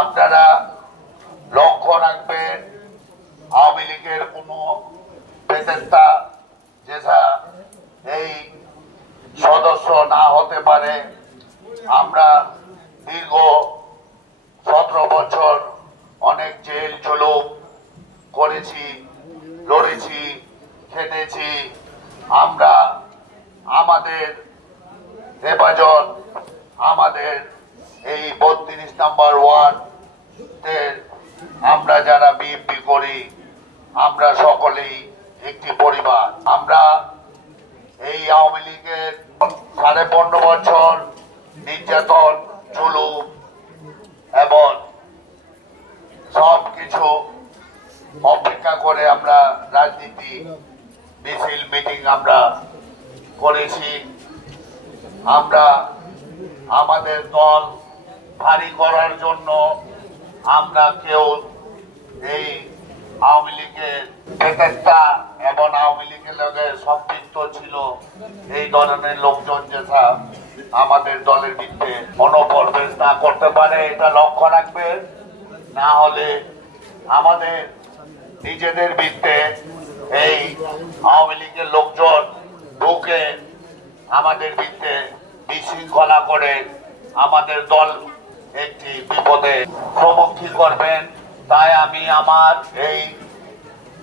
আপনারা লক্ষ্য রাখবেন আওয়ামী লীগের কোনো পেতেস্তা যেটা এই সদস্য না হতে পারে। আমরা দীর্ঘ 17 বছর অনেক জেল জুলুম করেছি, লড়েছি, খেটেছি। আমরা আমাদের হেফাজত, আমাদের এই 32 নম্বর ওয়ার্ডের আমরা যারা বিএনপি করি, আমরা সকলেই একটি পরিবার। আমরা এই আওয়ামী লীগের 15.5 বছর নির্যাতন, জুলুম এবং সবকিছু অপেক্ষা করে আমরা রাজনীতি মিছিল মিটিং আমরা করেছি। আমরা আমাদের দল ভারী করার জন্য আমরা কেউ এই আওয়ামী লীগের পেতেস্তা এবং আওয়ামী লীগের লগে সম্পৃক্ত ছিল এই ধরনের লোকজন যেটা আমাদের দলের বিরুদ্ধে অনুপ্রবেশ না করতে পারে, এটা লক্ষ্য রাখবেন। না হলে আমাদের নিজেদের বিরুদ্ধে এই আওয়ামী লীগের লোকজন ঢুকে আমাদের বিরুদ্ধে বিশৃঙ্খলা করে আমাদের দল একটি বিপদে সম্মুখীন করবেন। তাই আমি আমার এই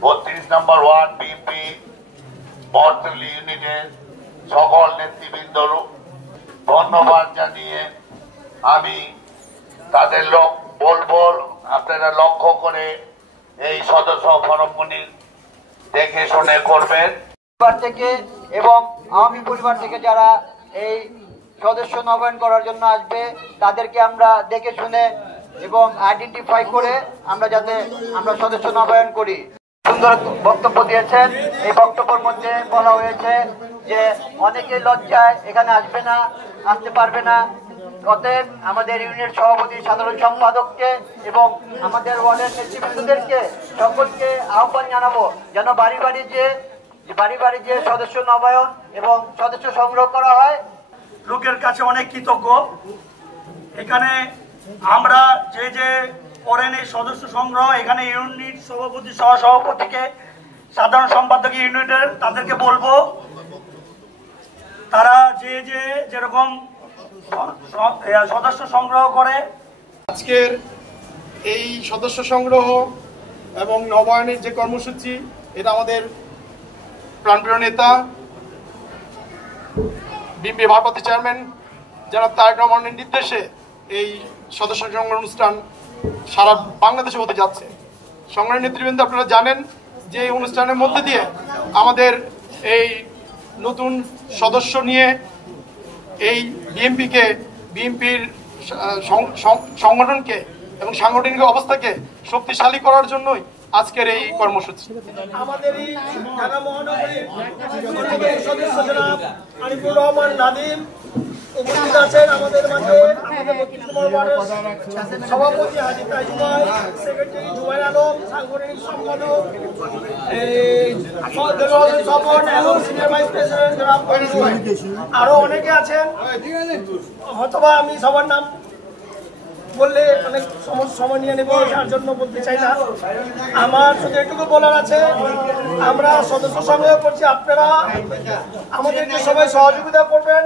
32 নম্বর ওয়ার্ড বিএনপি বটতলী ইউনিটের সকল নেতৃবৃন্দর ধন্যবাদ জানিয়ে আমি তাদের বলবো আপনারা লক্ষ্য করে এই সদস্য ফরমগুলি দেখে শুনে করবেন। পরিবার থেকে এবং আওয়ামী পরিবার থেকে যারা এই সদস্য নবায়ন করার জন্য আসবে তাদেরকে আমরা দেখে শুনে এবং আইডেন্টিফাই করে আমরা যাতে আমরা সদস্য নবায়ন করি। সুন্দর বক্তব্য দিয়েছেন। এই বক্তব্যের মধ্যে বলা হয়েছে যে অনেকে লজ্জায় এখানে আসবে না, আসতে পারবে না। অতএব আমাদের ইউনিয়ন সভাপতি, সাধারণ সম্পাদককে এবং আমাদের ওয়ার্ডের নেতৃবৃন্দদেরকে সকলকে আহ্বান জানাবো যেন বাড়ি বাড়ি যে সদস্য নবায়ন এবং সদস্য সংগ্রহ করা হয়। লোকের কাছে অনেক কৃতজ্ঞ। এখানে আমরা যে করেন এই সদস্য সংগ্রহ, এখানে ইউনিট সভাপতি, সহসভাপতিকে, সাধারণ সম্পাদক ইউনিটের তাদেরকে বলবো তারা যেরকম সদস্য সংগ্রহ করে। আজকের এই সদস্য সংগ্রহ এবং নবায়নের যে কর্মসূচি, এটা আমাদের প্রাণপ্রিয় নেতা বিএনপি ভারপ্রাপ্ত চেয়ারম্যান জনাব তারেক রহমানের নির্দেশে এই সদস্য সংগ্রহ অনুষ্ঠান সারা বাংলাদেশে হতে যাচ্ছে। সংগ্রামী নেতৃবৃন্দ, আপনারা জানেন যে এই অনুষ্ঠানের মধ্যে দিয়ে আমাদের এই নতুন সদস্য নিয়ে এই বিএনপির সংগঠনকে এবং সাংগঠনিক অবস্থাকে শক্তিশালী করার জন্যই আজকের এই কর্মসূচি। আমাদের এই ঢাকা মহানগরীর সদস্য জনাব আরিফুর রহমান নাদিম উপস্থিত আছেন আমাদের মাঝে। সভাপতি হাজি তাজুমাই, সেক্রেটারি জুবাইর আলম, সাংগঠনিক সম্পাদক স্বপন এবং সিনিয়র ভাইস প্রেসিডেন্ট জনাব আরো অনেকে আছেন। হয়তোবা আমি সবার নাম বললে অনেক সময় নিয়ে নেব, তার জন্য বলতে চাই না। আমার শুধু এটুকু বলার আছে, আমরা সদস্য সংগ্রহ করছি, আপনারা আমাদেরকে সবাই সহযোগিতা করবেন।